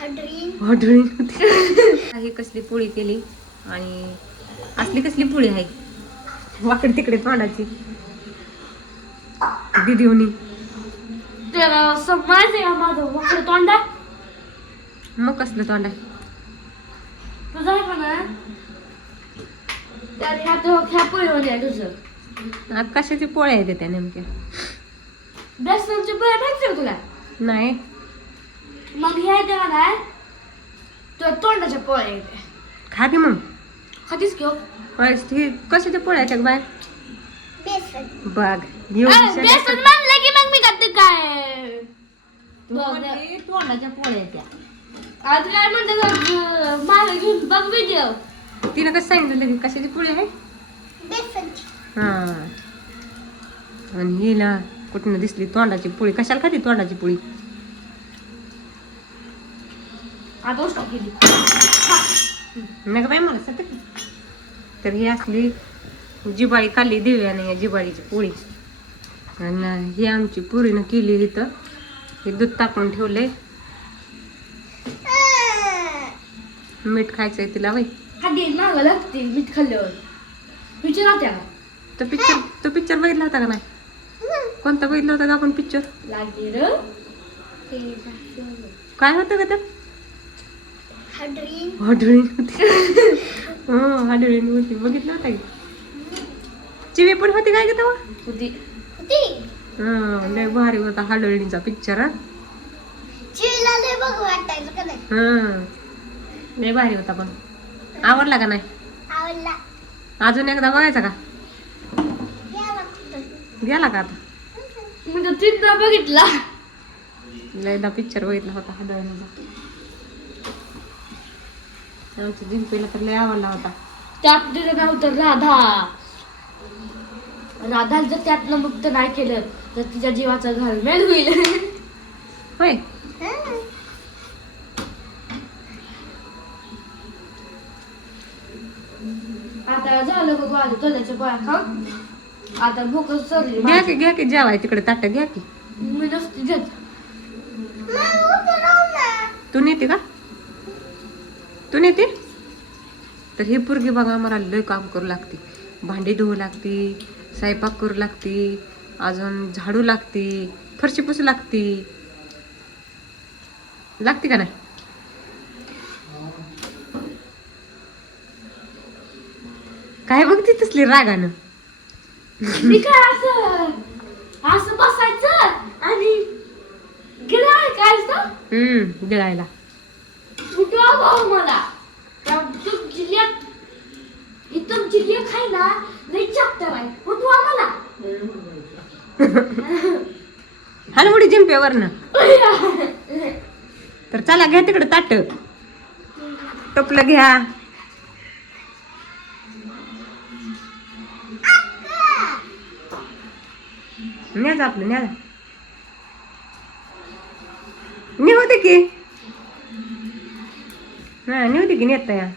hotel ही कसली पोळी केली आणि असली कसली पोळी आहे वाकड तिकडे तोंडाची दिदीवनी मग कसलं तोंड आहे कशाची पोळ्या आहेत त्या नेमक्या बेसनची पोळ्या माहिती तुला नाही मग हे देवा नाही तुला तोंडाच्या पोळ्या येते खा की मग खातीस घेऊ कशाच्या पोळ्या आहेत बाय बघ बेसन म्हणलं की मग मी खाते काय तोंडाच्या पोळ्या त्या आज काय म्हणते मागे घेऊन बघ व्हिडिओ तिनं कसं सांगितलं की कशाची पोळी आहे हा आणि हिला कुठनं दिसली तोंडाची पोळी कशाला खाती तोंडाची पोळी आता उष्ट केली नाही का बाई मला सत्य तर ही असली जिबाळी खाल्ली दिव्याने या जिबाळीची पोळी आणि ही आमची पुरीनं केली इथं हे दूध तापून ठेवलंय मीठ खायचंय तिला बाई खाली माग लागते मीठ खाल्ल्यावर विचार राहत्या तो पिक्चर बघितला होता का नाही कोणता बघितला होता का आपण पिक्चर लागे काय होतं का त्यात हड्रीन होती हो हाडळीन होती बघितलं होता की चिवी पण होती काय का तेव्हा होती हा लय भारी होता हाडळीचा पिक्चर हा लय भारी होता पण आवडला का नाही अजून एकदा बघायचा का गेला का आता म्हणजे तिथं बघितला लयदा पिक्चर बघितला होता हाडळीचा आमच्या जिंकूला तर लय आवडला होता त्यात तिचं नाव होतं राधा राधा जर त्यातलं मुक्त नाही केलं तर तिच्या जीवाचं घालमेल होईल होय आता झालं बघ माझं तोंडाच्या पोळ्या खाऊन आता भूक सरली घ्या की जेवाय तिकडे ताट घ्या की मी नसते घेत तू नेते का तू नेते तर ही पोरगी बघा आम्हाला लय काम करू लागते भांडी धुवू लागती स्वयंपाक करू लागती अजून झाडू लागती फरशी पुसू लागती लागते का नाही काय बघती तसली रागानं मी काय असं बसायचं आणि गिळाय काय असतं गिळायला उठवा भाऊ मला तुमची लेक तुमची लेक आहे ना लई चॅप्टर आहे उठवा मला हलवडी जिंप्यावरनं तर चला घ्या तिकडे ताट टोपलं घ्या न्याज आपलं न्या होते की हा नेऊ दे की नेता या